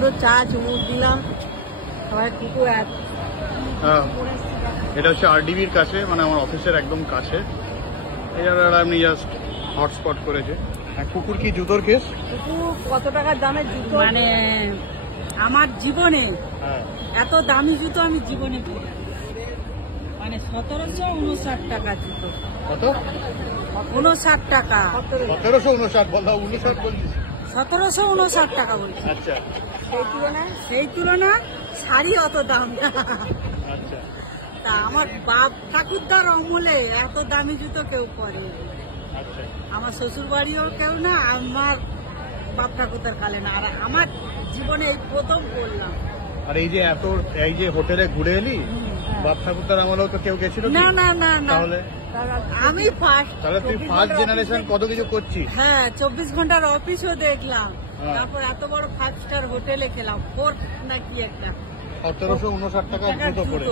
সুন্দর চা চুমুক দিলাম, সবাই কুকুর। এটা হচ্ছে আরডিবির কাছে, মানে আমার অফিসের একদম কাছে। এরা এমনি জাস্ট হটস্পট করেছে। কুকুর কি জুতোর কেস? কুকুর কত টাকার দামের জুতো, মানে আমার জীবনে এত দামি জুতো আমি জীবনে পরি, মানে 1759 টাকা জুতো। কত? 59 টাকা। 1759 বলা, 59 বলছিস? 1759 টাকা বলছি। আচ্ছা, সেই তুলনা শাড়ি অত দাম। আচ্ছা। তা আমার বাপ ঠাকুরদার আমলে এত দামি জুতো কেউ পরে, আচ্ছা। আমার শ্বশুর বাড়িও কেউ না, আমার বাপ ঠাকুরদার কালে না, আর আমার জীবনে এই প্রথম পড়লাম। আর এই যে হোটেলে ঘুরে এলি, বাপ ঠাকুরদার আমলেও তো কেউ গেছিল? না না না না, তাহলে আমি ফার্স্ট। তাহলে তুই ফার্স্ট জেনারেশন কত কিছু করছিস। হ্যাঁ, 24 ঘন্টার অফিসও দেখলাম, তারপর এত বড় 5 স্টার হোটেলে খেলাম, ফোর্ট নাকি একটা। 1759 টাকা জুতো পরে,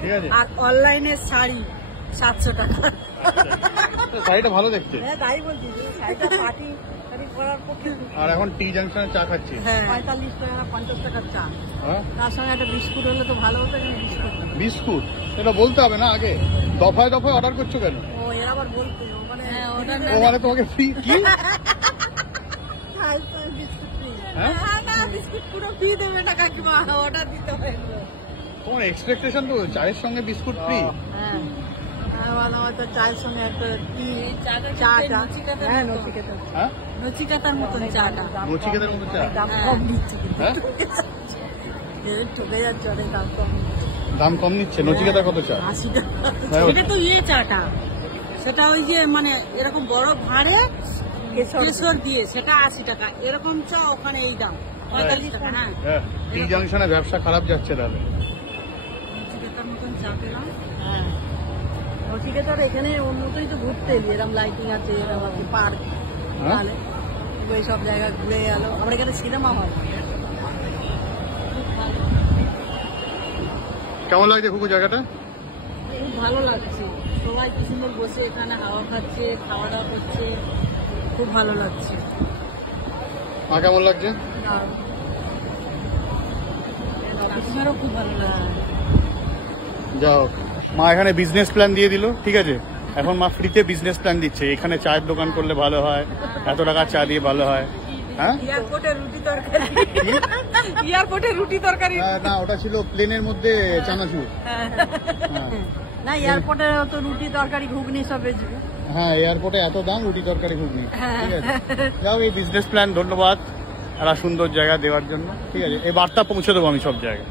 ঠিক আছে। আর অনলাইনে শাড়ি 700 টাকা। শাড়িটা ভালো দেখতে। হ্যাঁ, তাই বলছি, শাড়িটা পার্টি করার পক্ষে। আর এখন টি জাংশনে চা খাচ্ছি। হ্যাঁ, 45 টাকা 50 টাকার চা, তার সঙ্গে একটা বিস্কুট হলে তো ভালো হতো। বিস্কুট এটা বলতে হবে না আগে? দফায় দফায় অর্ডার করছো কেন? ও এর আবার বলতে, মানে তোমাকে ফ্রি কি? বিস্কুট পুরো ফ্রি দেবে না কাকিমা, অর্ডার দিতে হবে। তোমার এক্সপেকটেশন তো চায়ের সঙ্গে বিস্কুট ফ্রি। হ্যাঁ, হয়তো চায়ের সঙ্গে একটা চা, হ্যাঁ নচিকাতার মতন চাটা, নচিকেতার মতো চা। দাম কম দিচ্ছে, হ্যাঁ ঠকে যাচ্ছে, অনেক দাম কম। দাম কম নিচ্ছে? নচিকেতা কত চা? 80 টাকা। এটা তো চাটা, সেটা ওই যে মানে এরকম বড় ভাঁড়ে কেশর দিয়ে, সেটা 80 টাকা। এরকম চা ওখানে এই দাম 45 টাকা। হ্যাঁ, টি জাংশনে ব্যবসা খারাপ যাচ্ছে তাহলে। নচিকেতার মতন চা পেলাম। হ্যাঁ, নচিকেতার এখানে ওর মতোই তো ঘুরতে এলি, এরকম লাইটিং আছে, এরকম আছে পার্ক, তাহলে ওই সব জায়গা ঘুরে গেল। আমার এখানে সিনেমা হল। কেমন লাগছে কুকুর জায়গাটা? খুব ভালো লাগছে, সবাই কি সুন্দর বসে এখানে হাওয়া খাচ্ছে, খাওয়া দাওয়া করছে, খুব ভালো লাগছে। মা কেমন লাগছে? অফিসারও খুব ভালো লাগছে। যাও, মা এখানে বিজনেস প্ল্যান দিয়ে দিল, ঠিক আছে। এখন মা ফ্রিতে বিজনেস প্ল্যান দিচ্ছে, এখানে চায়ের দোকান করলে ভালো হয়, এত টাকা চা দিয়ে ভালো হয়। হ্যাঁ, এয়ারপোর্টে রুটি তরকারি, এয়ারপোর্টে রুটি তরকারি না, ওটা ছিল প্লেনের মধ্যে চানাচুর। না, এয়ারপোর্টে তো রুটি তরকারি ঘুগনি সব বেচবে। হ্যাঁ, এয়ারপোর্টে এত দাম, রুটি তরকারি ঘুগনি, ঠিক আছে। যাও, এই বিজনেস প্ল্যান ধন্যবাদ, একটা সুন্দর জায়গা দেওয়ার জন্য, ঠিক আছে। এই বার্তা পৌঁছে দেবো আমি সব জায়গায়।